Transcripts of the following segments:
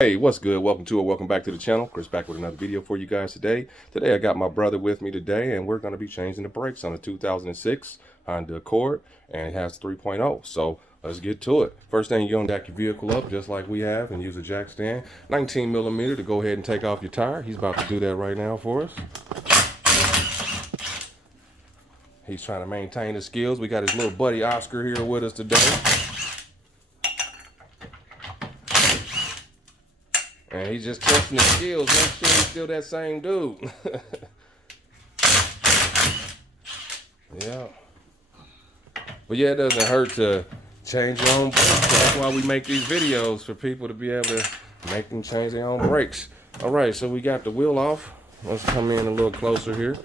Hey, what's good? Welcome back to the channel. Chris back with another video for you guys today. Today I got my brother with me today, and we're going to be changing the brakes on a 2006 Honda Accord, and it has 3.0. So let's get to it. First thing, you're going to jack your vehicle up just like we have and use a jack stand. 19 millimeter to go ahead and take off your tire. He's about to do that right now for us. He's trying to maintain his skills. We got his little buddy Oscar here with us today. And he's just testing his skills, make sure he's still that same dude. Yeah. But yeah, it doesn't hurt to change your own brakes. That's why we make these videos, for people to be able to make them change their own brakes. All right, so we got the wheel off. Let's come in a little closer here.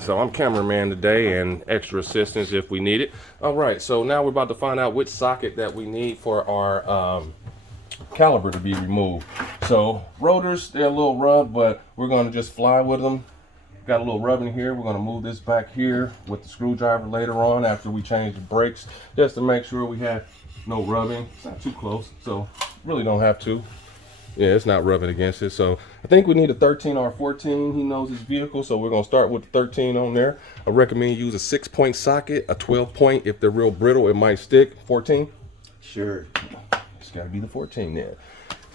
So I'm cameraman today and extra assistance if we need it. All right, so now we're about to find out which socket that we need for our caliper to be removed. So rotors, they're a little rough, but we're gonna just fly with them. Got a little rubbing here. We're gonna move this back here with the screwdriver later on after we change the brakes, just to make sure we have no rubbing. It's not too close, so really don't have to. Yeah, it's not rubbing against it. So I think we need a 13 or a 14. He knows his vehicle, so we're gonna start with the 13 on there. I recommend you use a 6-point socket, a 12-point. If they're real brittle, it might stick. 14? Sure. It's gotta be the 14 then.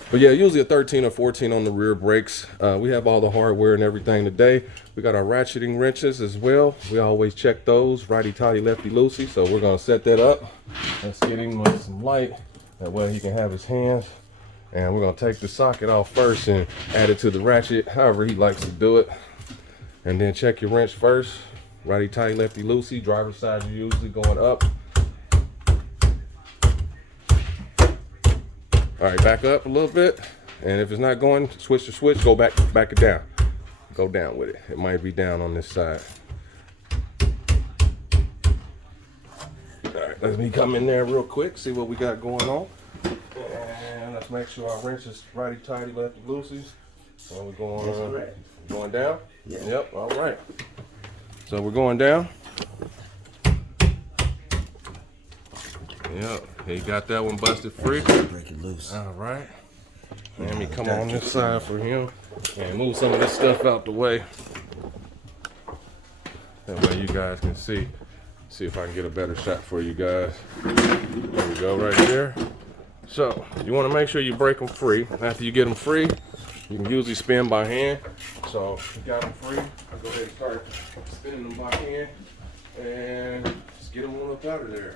But yeah, usually a 13 or 14 on the rear brakes. We have all the hardware and everything today. We got our ratcheting wrenches as well. We always check those, righty-tighty, lefty-loosey. So we're gonna set that up. Let's get him with some light. That way he can have his hands. And we're gonna take the socket off first and add it to the ratchet, however he likes to do it. And then check your wrench first. Righty tighty, lefty loosey. Driver's side, you're usually going up. All right, back up a little bit. And if it's not going, switch the switch, go back it down. Go down with it. It might be down on this side. All right, let me come in there real quick, see what we got going on. And let's make sure our wrench is righty-tighty, lefty-loosey. So we're going down? Yeah. Yep, all right. So we're going down. Yep, he got that one busted free. Break it loose. All right. Let me come on this side for him and move some of this stuff out the way. That way you guys can see. See if I can get a better shot for you guys. There we go, right there. So you want to make sure you break them free. After you get them free, you can usually spin by hand. So you got them free, I'll go ahead and start spinning them by hand and just get them on up out of there.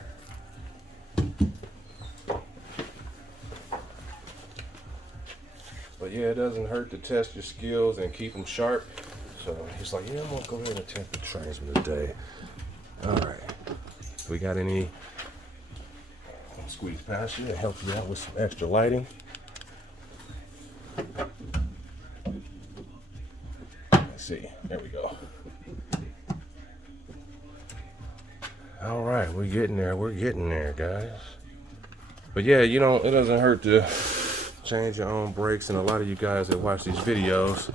But yeah, it doesn't hurt to test your skills and keep them sharp. So he's like, yeah, I'm gonna go ahead and attempt the transfer today. All right, we got any? Squeeze past you and help you out with some extra lighting. Let's see, there we go. All right, we're getting there, guys. But yeah, you know, it doesn't hurt to change your own brakes, and a lot of you guys that watch these videos,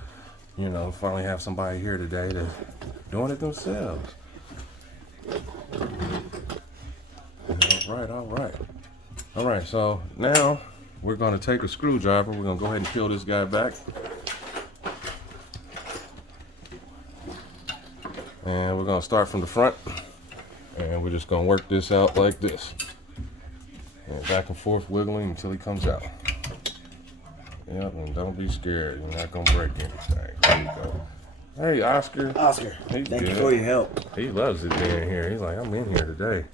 you know, finally have somebody here today that's doing it themselves. All right, so now we're going to take a screwdriver. We're going to go ahead and peel this guy back. And we're going to start from the front. And we're just going to work this out like this. And back and forth wiggling until he comes out. Yep, and don't be scared. You're not going to break anything. There you go. Hey, Oscar. Oscar, thank you for your help. He loves it being here. He's like, I'm in here today.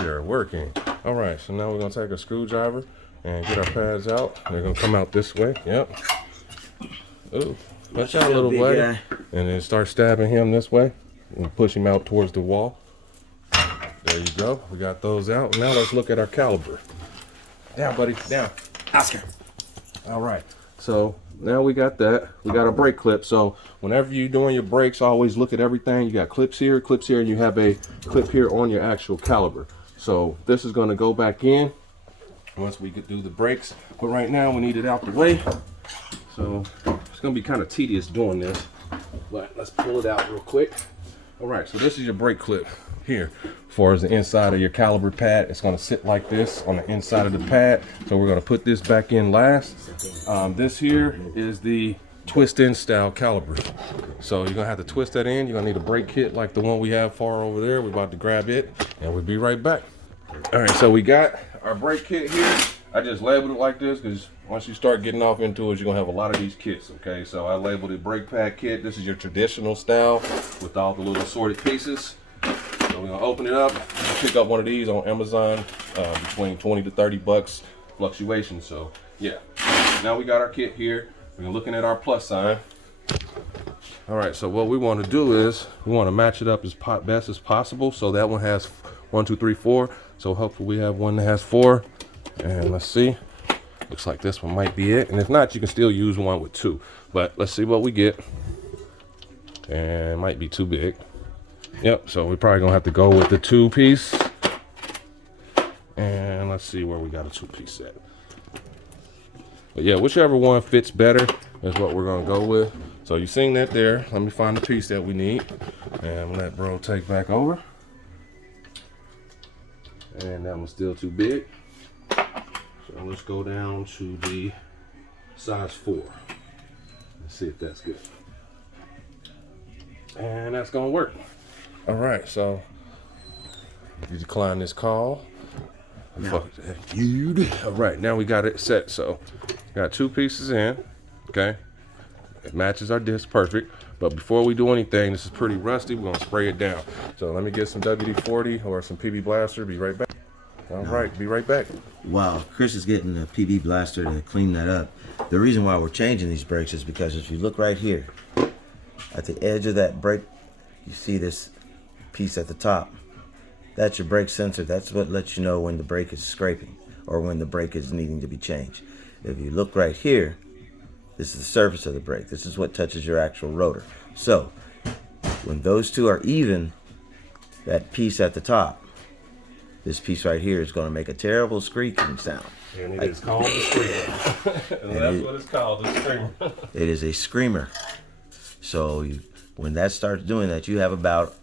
We are working. All right, so now we're gonna take a screwdriver and get our pads out. They're gonna come out this way. Yep. Ooh, watch out, little buddy. And then start stabbing him this way and push him out towards the wall. There you go. We got those out. Now let's look at our caliper. Down, buddy. Down. Oscar. All right. So now we got that. We got a brake clip. So whenever you're doing your brakes, always look at everything. You got clips here, and you have a clip here on your actual caliper. So this is going to go back in once we could do the brakes. But right now we need it out the way. So it's going to be kind of tedious doing this. But let's pull it out real quick. All right, so this is your brake clip. here. As far as the inside of your caliber pad, it's going to sit like this on the inside of the pad. So we're going to put this back in last. This here is the twist in style caliber. So you're gonna have to twist that in. You're gonna need a brake kit like the one we have far over there. We're about to grab it and we'll be right back. All right, so we got our brake kit here. I just labeled it like this because once you start getting off into it, you're gonna have a lot of these kits, okay? So I labeled it brake pad kit. This is your traditional style with all the little assorted pieces. So we're gonna open it up. Pick up one of these on Amazon, between 20 to 30 bucks fluctuation. So yeah, now we got our kit here. We're looking at our plus sign. All right, so what we want to do is we want to match it up as best as possible. So that one has 1, 2, 3, 4. So hopefully we have one that has 4. And let's see. Looks like this one might be it. And if not, you can still use one with 2. But let's see what we get. And it might be too big. Yep, so we're probably gonna have to go with the 2-piece. And let's see where we got a 2-piece at. But yeah, whichever one fits better is what we're gonna go with. So you seen that there. Let me find the piece that we need. And let bro take back over. And that one's still too big. So let's go down to the size 4. Let's see if that's good. And that's gonna work. All right, so you decline this call. No. Fuck that, dude. All right, now we got it set. So got 2 pieces in, okay? It matches our disc perfect. But before we do anything, this is pretty rusty. We're gonna spray it down. So let me get some WD-40 or some PB Blaster. Be right back. All right, be right back. Wow, Chris is getting a PB Blaster to clean that up. The reason why we're changing these brakes is because if you look right here, at the edge of that brake, you see this piece at the top. That's your brake sensor. That's what lets you know when the brake is scraping or when the brake is needing to be changed. If you look right here, this is the surface of the brake. This is what touches your actual rotor. So when those two are even, that piece at the top, this piece right here is going to make a terrible squeaking sound. And it is called the screamer. And that's what it's called, the screamer. It is a screamer. So when that starts doing that, you have about,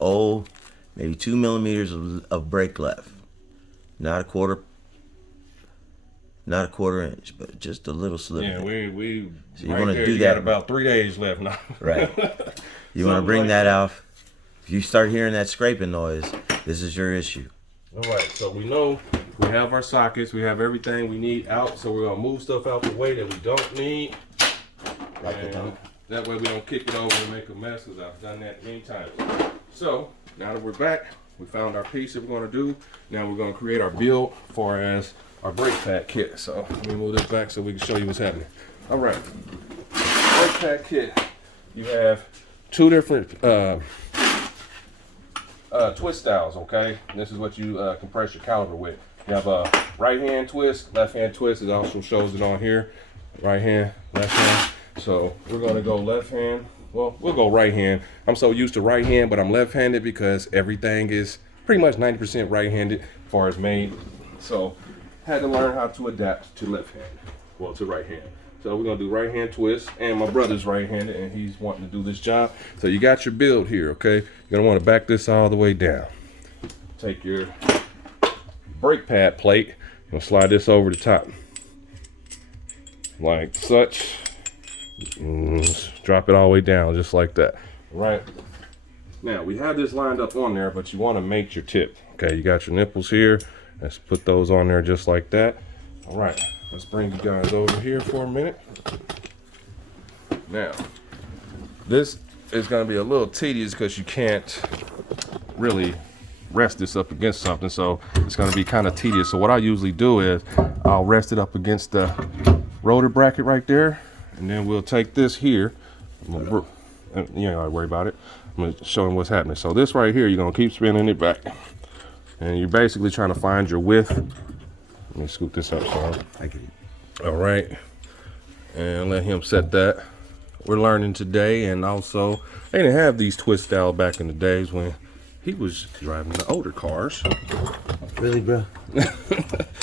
maybe 2 millimeters of brake left. Not a quarter inch, but just a little sliver. Yeah, we so you want to do that. Got about 3 days left now. Right. You want to bring that out. If you start hearing that scraping noise, this is your issue. All right, so we know we have our sockets, we have everything we need out, so we're gonna move stuff out the way that we don't need. That way we don't kick it over and make a mess, because I've done that many times. So now that we're back, we found our piece that we're gonna do. Now we're gonna create our build for as our brake pad kit. So let me move this back so we can show you what's happening. All right, brake pad kit. You have 2 different twist styles, okay? This is what you compress your caliper with. You have a right hand twist, left hand twist. It also shows it on here. Right hand, left hand. So we're gonna go left hand. Well, we'll go right hand. I'm so used to right hand, but I'm left-handed because everything is pretty much 90% right-handed as far as made. So had to learn how to adapt to left hand, well, to right hand. So we're gonna do right hand twist, and my brother's right-handed and he's wanting to do this job. So you got your build here, okay? You're gonna wanna back this all the way down. Take your brake pad plate, and slide this over the top. Like such. Drop it all the way down just like that. Right. Now we have this lined up on there, but you wanna make your tip. Okay, you got your nipples here. Let's put those on there just like that. All right, let's bring you guys over here for a minute. Now, this is gonna be a little tedious because you can't really rest this up against something, so it's gonna be kind of tedious. So what I usually do is I'll rest it up against the rotor bracket right there, and then we'll take this here. You ain't gotta worry about it. I'm gonna show him what's happening. So this right here, you're gonna keep spinning it back. And you're basically trying to find your width. Let me scoop this up, so I get it. All right, and let him set that. We're learning today, and also they didn't have these twist style back in the days when he was driving the older cars. Really, bro? Really?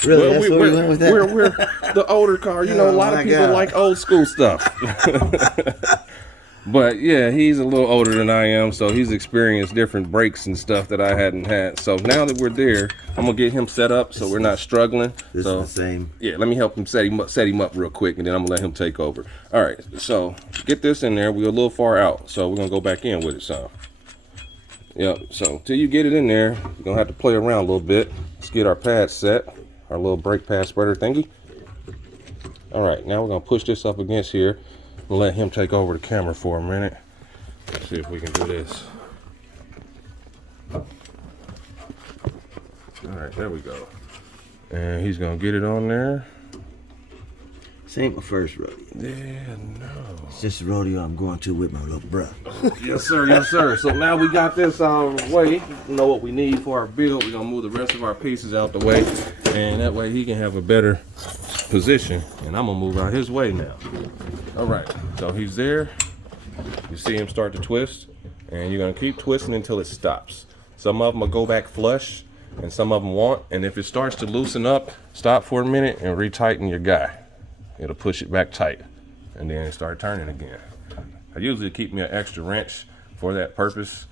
Well, that's where we went with that? We're the older car. You know, a lot of people like old school stuff. But yeah, he's a little older than I am, so he's experienced different breaks and stuff that I hadn't had. So now that we're there, I'm gonna get him set up so we're not struggling. This So is the same. yeah, let me help him set him up real quick, and then I'm gonna let him take over. All right, so get this in there. We're a little far out, so we're gonna go back in with it. So yep. So till you get it in there, you're gonna have to play around a little bit. Let's get our pad set, our little brake pad spreader thingy. All right, now we're gonna push this up against here and let him take over the camera for a minute. Let's see if we can do this. All right, there we go. And he's gonna get it on there. This ain't my first rodeo. Yeah, no. It's just a rodeo I'm going to with my little brother. Yes, sir, yes, sir. So now we got this out of the way. We know what we need for our build. We're gonna move the rest of our pieces out the way, and that way he can have a better position. And I'm gonna move out his way now. All right, so he's there. You see him start to twist, and you're gonna keep twisting until it stops. Some of them will go back flush, and some of them won't. And if it starts to loosen up, stop for a minute and retighten your guy. It'll push it back tight, and then start turning again. I usually keep me an extra wrench for that purpose.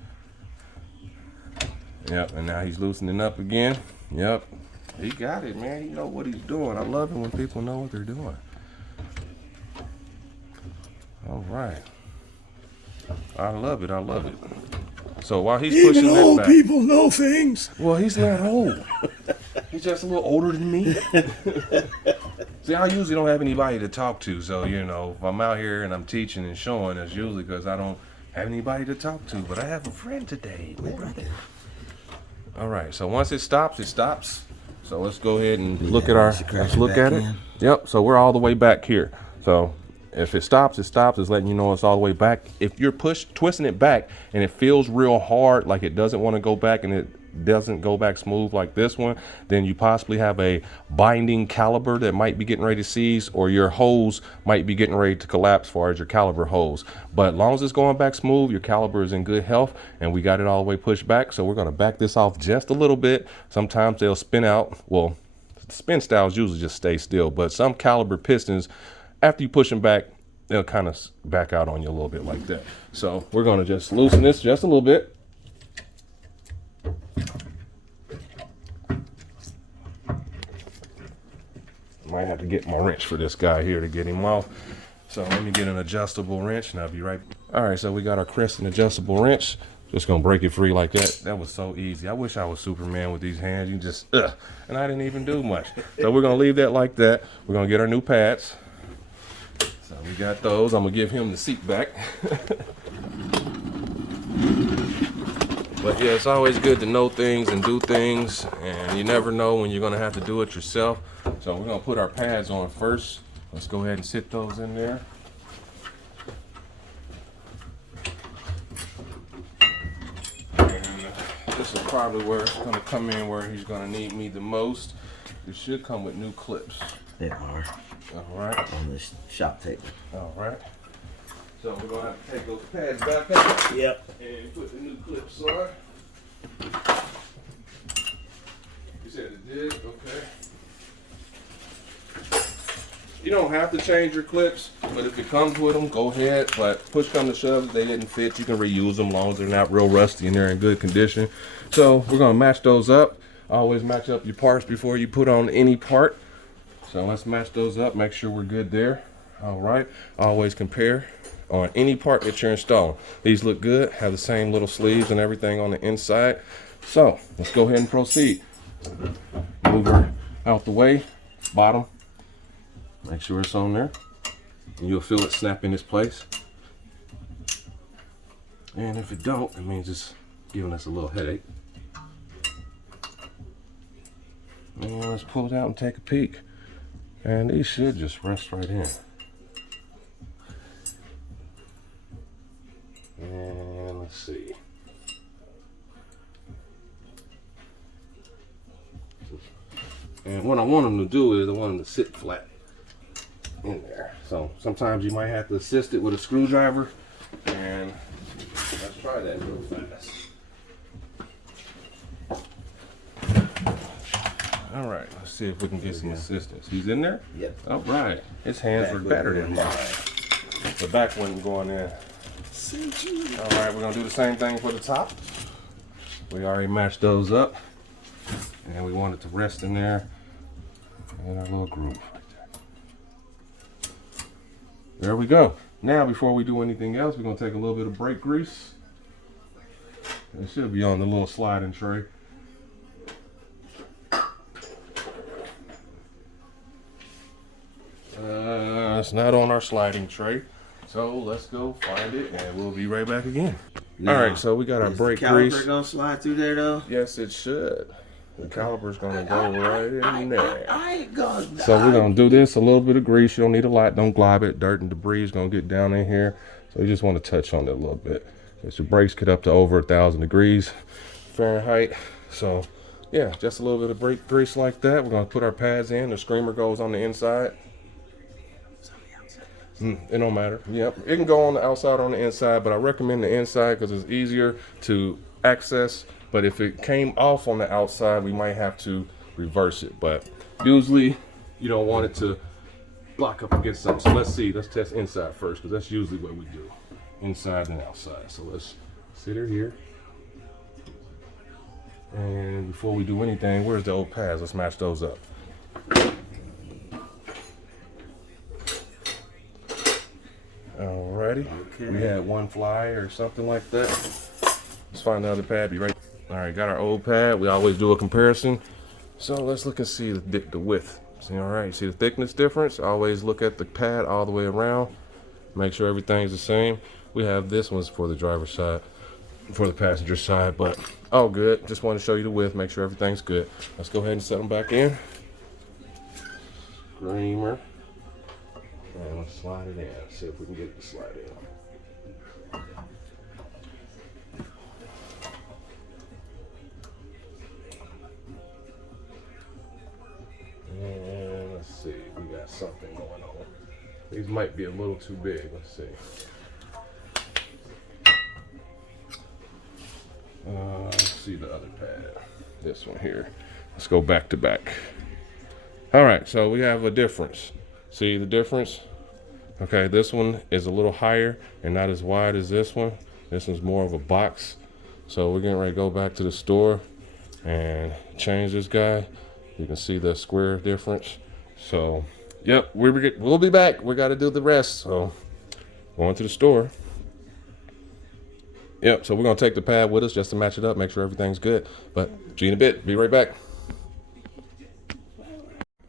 Yep, and now he's loosening up again. Yep, he got it, man. He know what he's doing. I love it when people know what they're doing. All right. I love it, I love it. So while he's pushing Even that old back, people know things. well, he's not old. He's just a little older than me. See, I usually don't have anybody to talk to, so you know, if I'm out here and I'm teaching and showing, it's usually because I don't have anybody to talk to. But I have a friend today, my brother. All right, so once it stops, it stops. So let's go ahead and look at our. Let's look at it. Yep. So we're all the way back here. So if it stops, it stops. It's letting you know it's all the way back. If you're twisting it back, and it feels real hard, like it doesn't want to go back, and it doesn't go back smooth like this one, then you possibly have a binding caliper that might be getting ready to seize, or your hose might be getting ready to collapse as far as your caliper hose. But as long as it's going back smooth, your caliper is in good health, and we got it all the way pushed back. So we're going to back this off just a little bit. Sometimes they'll spin out. Well, spin styles usually just stay still, but some caliper pistons, after you push them back, they'll kind of back out on you a little bit like that. So we're going to just loosen this just a little bit. Might have to get my wrench for this guy here to get him off. So let me get an adjustable wrench and I'll be right. All right, so we got our Crescent adjustable wrench. Just gonna break it free like that. That was so easy. I wish I was Superman with these hands. You just, and I didn't even do much. So we're gonna leave that like that. We're gonna get our new pads. So we got those. I'm gonna give him the seat back. But yeah, it's always good to know things and do things, and you never know when you're gonna have to do it yourself. So we're gonna put our pads on first. Let's go ahead and sit those in there. And this is probably where it's gonna come in, where he's gonna need me the most. It should come with new clips. They are All right. on this shop table. All right. So we're gonna have to take those pads back out. Yep. And put the new clips on. You said it did? Okay. You don't have to change your clips, but if it comes with them, go ahead. But push come to shove, if they didn't fit, you can reuse them as long as they're not real rusty and they're in good condition. So we're gonna match those up. Always match up your parts before you put on any part. So let's match those up, make sure we're good there. All right, always compare on any part that you're installing. These look good, have the same little sleeves and everything on the inside. So let's go ahead and proceed. Move her out the way, bottom. Make sure it's on there. And you'll feel it snap in its place. And if it don't, it means it's giving us a little headache. And let's pull it out and take a peek. And these should just rest right in. And let's see. And what I want them to do is I want them to sit flat in there. So sometimes you might have to assist it with a screwdriver. And let's try that real fast. All right, let's see if we can get some assistance. He's in there? Yep. All right. His hands were better than mine. The back wasn't going in. All right, we're gonna do the same thing for the top. We already matched those up, and we want it to rest in there in our little groove right there. There we go. Now, before we do anything else, we're gonna take a little bit of brake grease. It should be on the little sliding tray. It's not on our sliding tray. So let's go find it and we'll be right back again. Now, all right, so we got our brake the caliper grease. gonna slide through there though? Yes, it should. The caliper's gonna go right in there. I ain't gonna. So we're gonna do this, a little bit of grease. You don't need a lot, don't glob it. Dirt and debris is gonna get down in here. So you just wanna touch on it a little bit. Because your brakes get up to over 1,000 degrees Fahrenheit. So yeah, just a little bit of brake grease like that. We're gonna put our pads in. The screamer goes on the inside. It don't matter. Yep, it can go on the outside or on the inside, but I recommend the inside because it's easier to access. But if it came off on the outside, we might have to reverse it. But usually you don't want it to block up against something. So let's see, let's test inside first because that's usually what we do. Inside and outside. So let's sit her here. And before we do anything, where's the old pads? Let's match those up. Alrighty. Okay. We had one fly or something like that. Let's find the other pad. Be right. All right, got our old pad. We always do a comparison. So let's look and see the width. See, all right, you see the thickness difference? Always look at the pad all the way around. Make sure everything's the same. We have this one's for the driver's side, for the passenger side, but all good. Just want to show you the width, make sure everything's good. Let's go ahead and set them back in. Screamer. And let's slide it in. See if we can get it to slide in. And let's see, we got something going on. These might be a little too big. Let's see. Let's see the other pad. This one here. Let's go back to back. All right, so we have a difference. See the difference? Okay, this one is a little higher and not as wide as this one. This one's more of a box. So we're getting ready to go back to the store and change this guy. You can see the square difference. So, yep, we'll be back. We got to do the rest. So, going to the store. Yep, so we're going to take the pad with us just to match it up, make sure everything's good. But, see you in a bit. Be right back.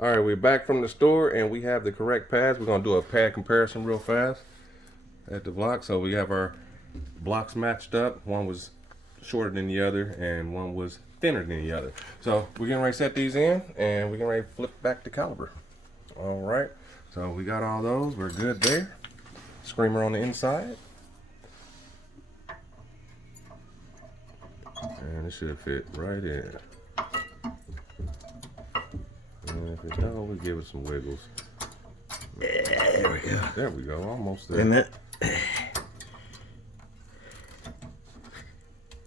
All right, we're back from the store and we have the correct pads. We're gonna do a pad comparison real fast at the block. So we have our blocks matched up. One was shorter than the other and one was thinner than the other. So we're getting ready to set these in and we're getting ready to flip back the caliper. All right, so we got all those, we're good there. Screamer on the inside. And it should fit right in. And if it don't, we give it some wiggles. Yeah, there we go. There we go, almost there. Wait a minute.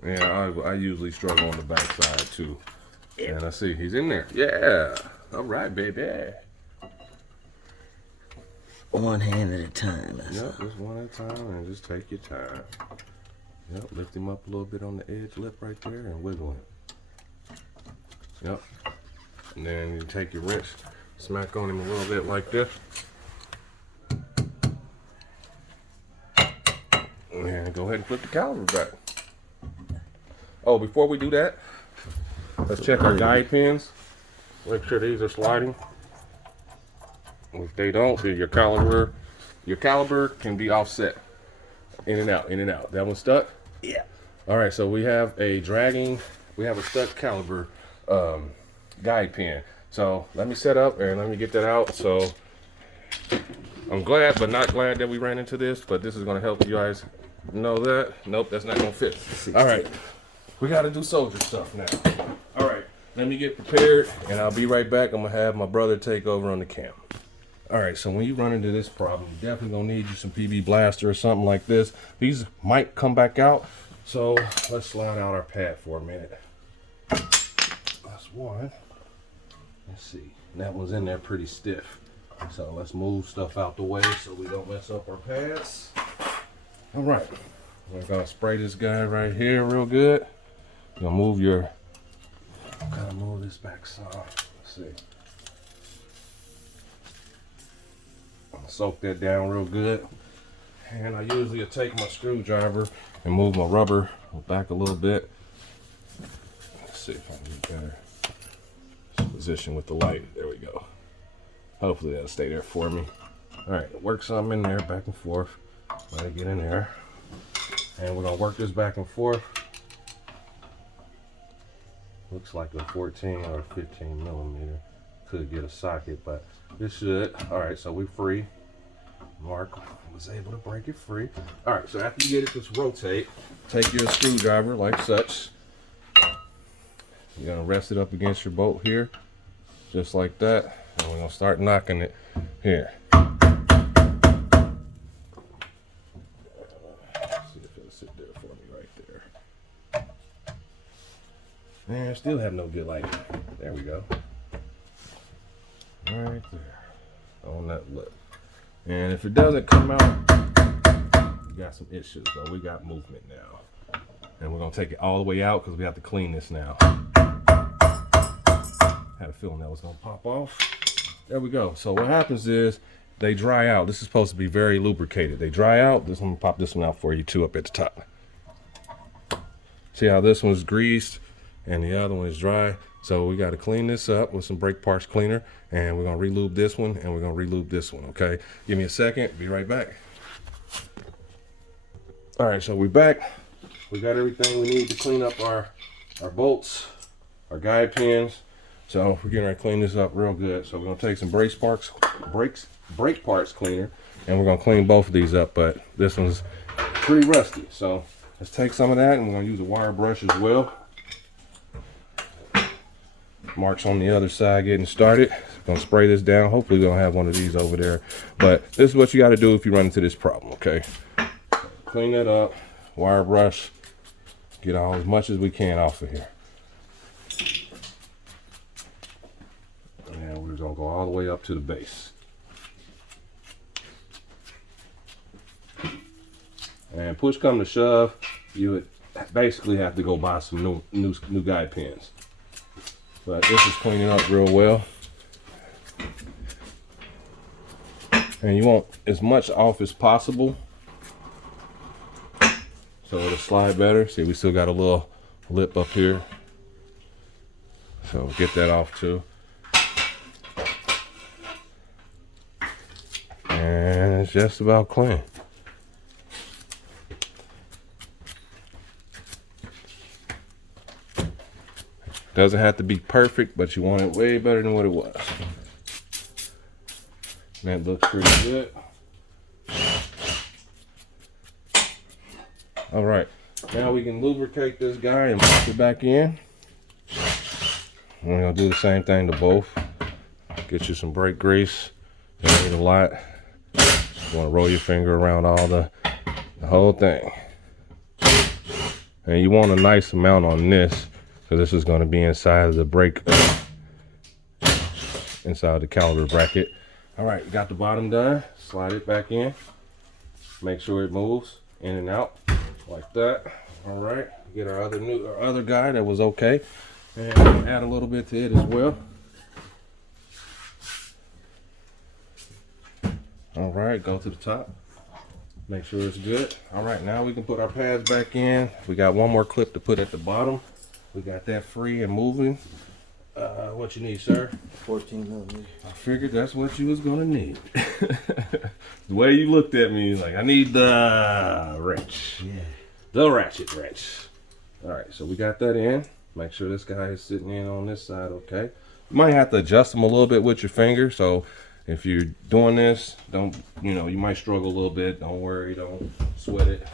Yeah, I usually struggle on the back side too. And I see he's in there. Yeah. All right, baby. One hand at a time. Yep, just one at a time and just take your time. Yep, lift him up a little bit on the edge lip right there and wiggle him. Yep. And then you take your wrench, smack on him a little bit like this. And go ahead and flip the caliper back. Oh, before we do that, let's check our guide pins. Make sure these are sliding. If they don't, then your caliper can be offset. In and out, in and out. That one stuck? Yeah. All right, so we have a stuck caliper guide pin. So let me set up and let me get that out. So I'm glad but not glad that we ran into this, but this is going to help you guys know that. Nope, that's not going to fit. All right, we got to do soldier stuff now. All right, let me get prepared and I'll be right back. I'm going to have my brother take over on the cam. All right, so when you run into this problem, you definitely gonna need you some PB Blaster or something like this. These might come back out, so let's slide out our pad for a minute. That's one. Let's see, that one's in there pretty stiff. So let's move stuff out the way so we don't mess up our pads. All right, we're gonna spray this guy right here real good. You're gonna move your, kind of move this back some. Let's see. I'm gonna soak that down real good. And I usually take my screwdriver and move my rubber back a little bit. Let's see if I can get better position with the light. There we go. Hopefully that'll stay there for me. All right, work some in there, back and forth. Let it get in there. And we're gonna work this back and forth. Looks like a 14 or 15 millimeter. Could get a socket, but this should. All right, so we're free. Mark was able to break it free. All right, so after you get it to rotate, take your screwdriver like such. You're gonna rest it up against your bolt here, just like that. And we're gonna start knocking it here. See if it'll sit there for me right there. Man, I still have no good light. There we go. Right there, on that lip. And if it doesn't come out, we got some issues, but we got movement now. And we're gonna take it all the way out because we have to clean this now. Had a feeling that was gonna pop off. There we go. So what happens is they dry out. This is supposed to be very lubricated. They dry out. This one, pop this one out for you too up at the top. See how this one's greased and the other one is dry. So we got to clean this up with some brake parts cleaner, and we're gonna relube this one, and we're gonna relube this one. Okay, give me a second. Be right back. All right, so we're back. We got everything we need to clean up our bolts, our guide pins. So we're getting ready to clean this up real good. So we're gonna take some brake parts cleaner, and we're gonna clean both of these up. But this one's pretty rusty, so let's take some of that, and we're gonna use a wire brush as well. Mark's on the other side getting started. Gonna spray this down. Hopefully we don't have one of these over there. But this is what you gotta do if you run into this problem, okay? Clean that up, wire brush, get all as much as we can off of here. And we're gonna go all the way up to the base. And push come to shove, you would basically have to go buy some new guide pins. But this is cleaning up real well. And you want as much off as possible so it'll slide better. See, we still got a little lip up here. So get that off too. And it's just about clean. Doesn't have to be perfect, but you want it way better than what it was. That looks pretty good. All right, now we can lubricate this guy and pop it back in. We're gonna do the same thing to both. Get you some brake grease. You don't need a lot. You wanna roll your finger around all the whole thing. And you want a nice amount on this, so this is going to be inside of the brake, inside the caliper bracket. All right, got the bottom done. Slide it back in. Make sure it moves in and out like that. All right, get our other guy that was okay, and add a little bit to it as well. All right, go to the top. Make sure it's good. All right, now we can put our pads back in. We got one more clip to put at the bottom. We got that free and moving. What you need, sir? 14 millimeter. I figured that's what you was gonna need. The way you looked at me, like, I need the wrench. Yeah. The ratchet wrench. All right, so we got that in. Make sure this guy is sitting in on this side, okay? You might have to adjust them a little bit with your finger. So if you're doing this, don't, you might struggle a little bit. Don't worry, don't sweat it.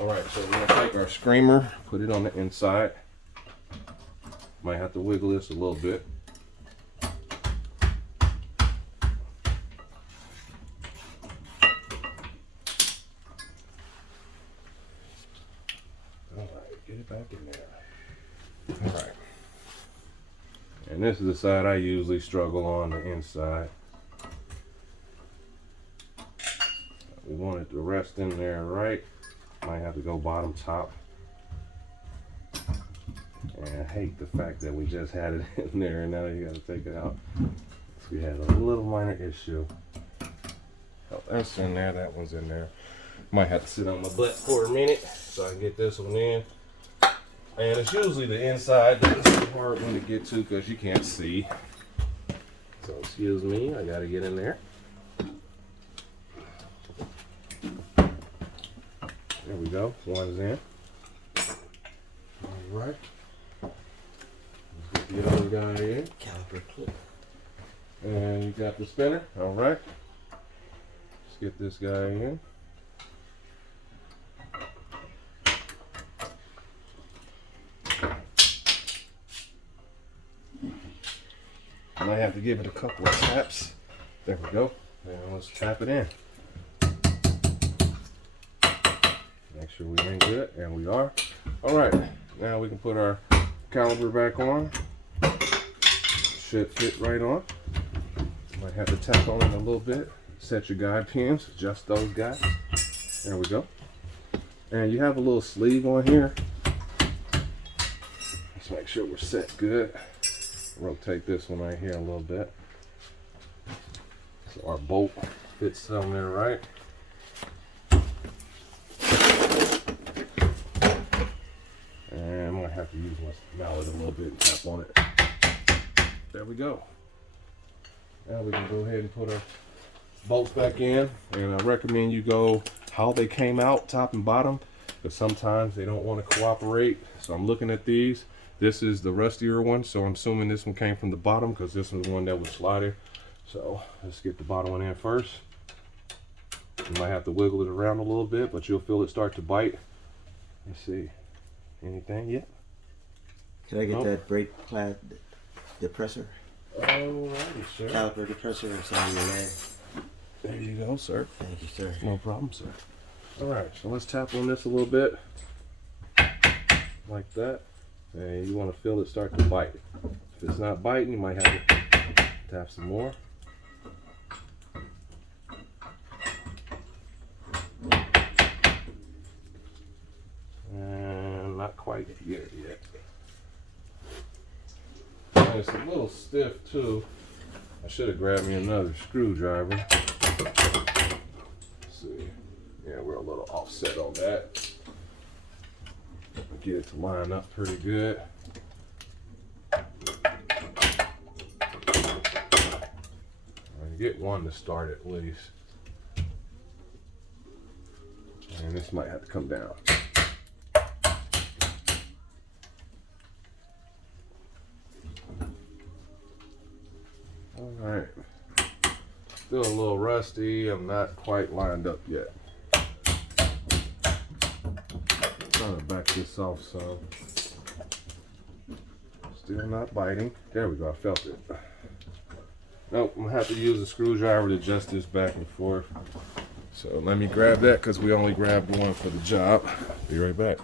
All right, so we're gonna take our screamer, put it on the inside. Might have to wiggle this a little bit. All right, get it back in there. All right. And this is the side I usually struggle on, the inside. We want it to rest in there right Might have to go bottom top. And I hate the fact that we just had it in there and now you gotta take it out. So we had a little minor issue. Oh, that's in there, that one's in there. Might have to sit on my butt for a minute so I can get this one in. And it's usually the inside that's the hard one to get to because you can't see. So excuse me, I gotta get in there. There we go, one's in. All right. Let's get the other guy in. Caliper clip. And you got the spinner, all right. Let's get this guy in. And I have to give it a couple of taps. There we go. And let's tap it in. Make sure we're in good, and we are. All right, now we can put our caliper back on. Should fit right on. Might have to tap on it a little bit. Set your guide pins, adjust those guys. There we go. And you have a little sleeve on here. Let's make sure we're set good. Rotate this one right here a little bit. So our bolt fits on there right. And I'm gonna have to use my mallet a little bit and tap on it. There we go. Now we can go ahead and put our bolts back in. And I recommend you go how they came out, top and bottom, because sometimes they don't want to cooperate. So I'm looking at these. This is the rustier one, so I'm assuming this one came from the bottom because this was the one that was sliding. So let's get the bottom one in first. You might have to wiggle it around a little bit, but you'll feel it start to bite. Let's see. Anything yet? Can I get that brake pad depressor? Alrighty, sir. Caliper depressor inside your leg. There you go, sir. Thank you, sir. No problem, sir. Alright, so let's tap on this a little bit. Like that. And you want to feel it start to bite. If it's not biting, you might have to tap some more. And not quite here yet. And it's a little stiff too. I should have grabbed me another screwdriver. Let's see. Yeah, we're a little offset on that. Get it to line up pretty good. Get one to start at least. And this might have to come down. All right. Still a little rusty. I'm not quite lined up yet. Trying to back this off some. Still not biting. There we go, I felt it. Nope, I'm gonna have to use a screwdriver to adjust this back and forth. So let me grab that because we only grabbed one for the job. Be right back.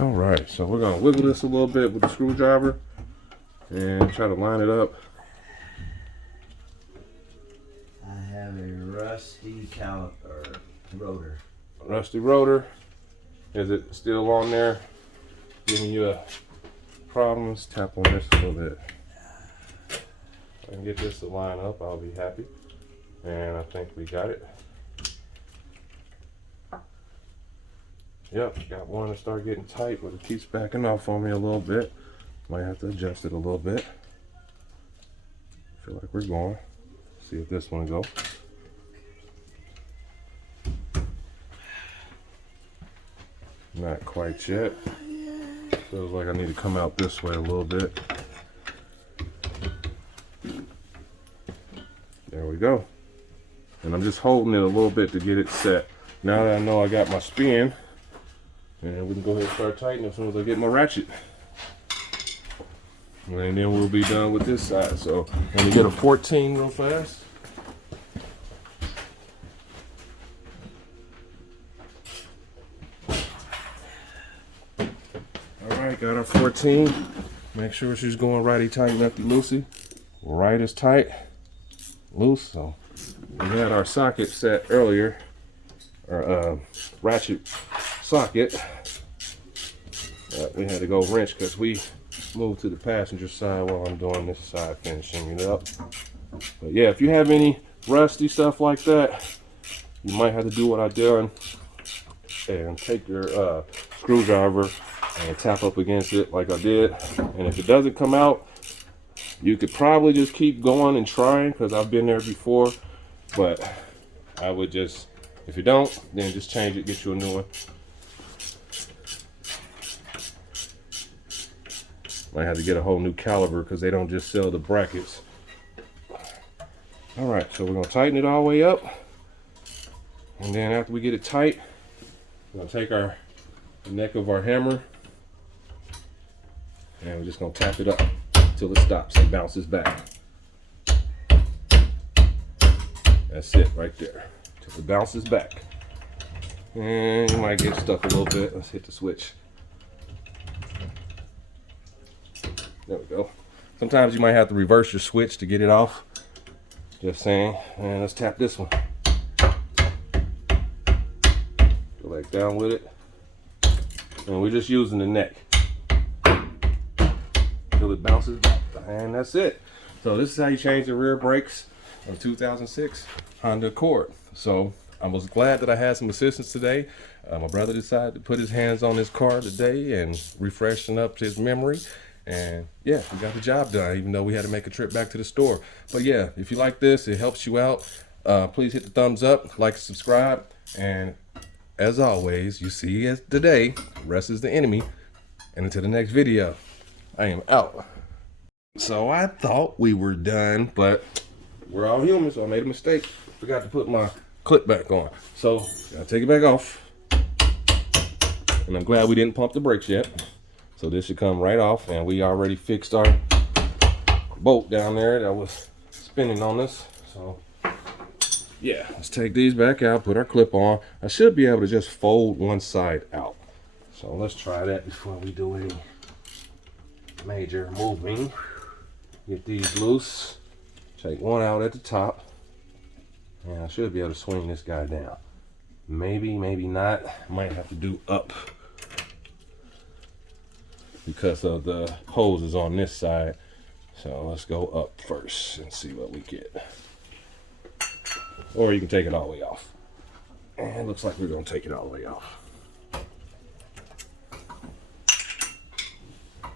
All right, so we're gonna wiggle this a little bit with the screwdriver and try to line it up. I have a rusty caliper rotor. Rusty rotor. Is it still on there? Giving you a problems? Tap on this a little bit. If I can get this to line up, I'll be happy. And I think we got it. Yep, got one to start getting tight, but it keeps backing off on me a little bit. Might have to adjust it a little bit. Feel like we're going. See if this one will go. Not quite yet. Feels like I need to come out this way a little bit. There we go. And I'm just holding it a little bit to get it set. Now that I know I got my spin, and we can go ahead and start tightening as soon as I get my ratchet. And then we'll be done with this side. So let me get a 14 real fast. Alright, got our 14. Make sure she's going righty tight, lefty loosey. Right is tight, loose. So we had our socket set earlier. or ratchet socket. We had to go wrench because we moved to the passenger side while I'm doing this side, finishing it up. But yeah, if you have any rusty stuff like that, you might have to do what I did and take your screwdriver and tap up against it like I did. And if it doesn't come out, you could probably just keep going and trying, because I've been there before. But I would just, if you don't, then just change it, get you a new one. Might have to get a whole new caliber because they don't just sell the brackets. All right, so we're gonna tighten it all the way up. And then after we get it tight, we're gonna take the neck of our hammer and we're just gonna tap it up until it stops and bounces back. That's it right there, till it bounces back. And you might get stuck a little bit. Let's hit the switch. There we go. Sometimes you might have to reverse your switch to get it off. Just saying. And let's tap this one. Go back down with it. And we're just using the neck till it bounces back. And that's it. So this is how you change the rear brakes of 2006 Honda Accord. So I was glad that I had some assistance today. My brother decided to put his hands on his car today and refreshing up his memory. And yeah, we got the job done, even though we had to make a trip back to the store. But yeah, if you like this, it helps you out, please hit the thumbs up, like, subscribe. And as always, you see as today, rest is the enemy. And until the next video, I am out. So I thought we were done, but we're all human, so I made a mistake. Forgot to put my clip back on. So gotta take it back off. And I'm glad we didn't pump the brakes yet. So this should come right off, and we already fixed our bolt down there that was spinning on us. So yeah, let's take these back out, put our clip on. I should be able to just fold one side out. So let's try that before we do any major moving. Get these loose. Take one out at the top. And I should be able to swing this guy down. Maybe, maybe not. Might have to do up, because of the hoses on this side. So let's go up first and see what we get. Or you can take it all the way off. And it looks like we're gonna take it all the way off.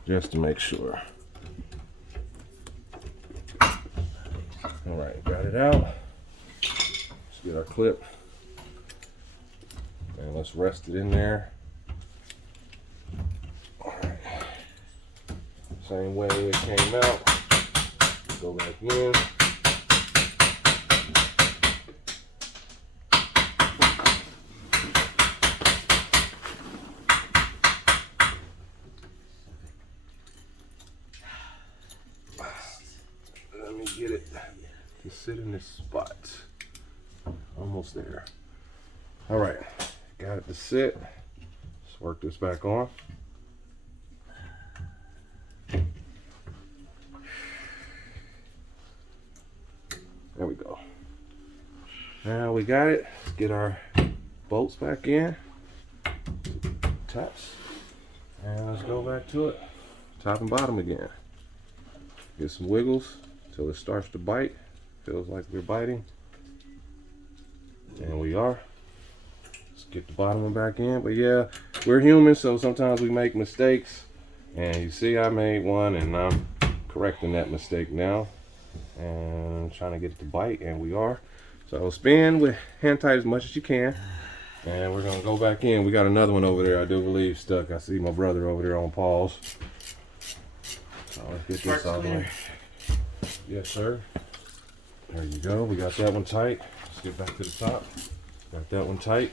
Just to make sure. All right, got it out. Let's get our clip. And let's rest it in there. Same way it came out. Go back in. Let me get it to sit in this spot. Almost there. All right, got it to sit. Let's work this back on. There we go. Now we got it. Let's get our bolts back in. Taps. And let's go back to it. Top and bottom again. Get some wiggles until it starts to bite. Feels like we're biting. And we are. Let's get the bottom one back in. But yeah, we're human, so sometimes we make mistakes. And you see I made one, and I'm correcting that mistake now. And trying to get it to bite, and we are. So spin with hand tight as much as you can, and we're gonna go back in. We got another one over there, I do believe, stuck. I see my brother over there on pause. So let's get this out of the way. Yes, sir. There you go. We got that one tight. Let's get back to the top. Got that one tight,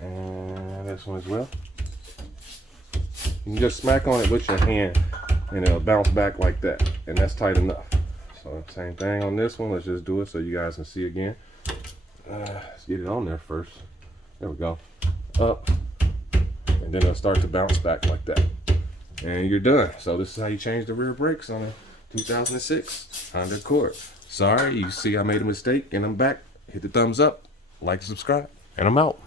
and this one as well. You can just smack on it with your hand, and it'll bounce back like that, and that's tight enough. So same thing on this one. Let's just do it so you guys can see again. Let's get it on there first. There we go. Up, and then it'll start to bounce back like that, and you're done. So this is how you change the rear brakes on a 2006 Honda Accord. Sorry, you see I made a mistake, and I'm back hit the thumbs up, like, subscribe, and I'm out.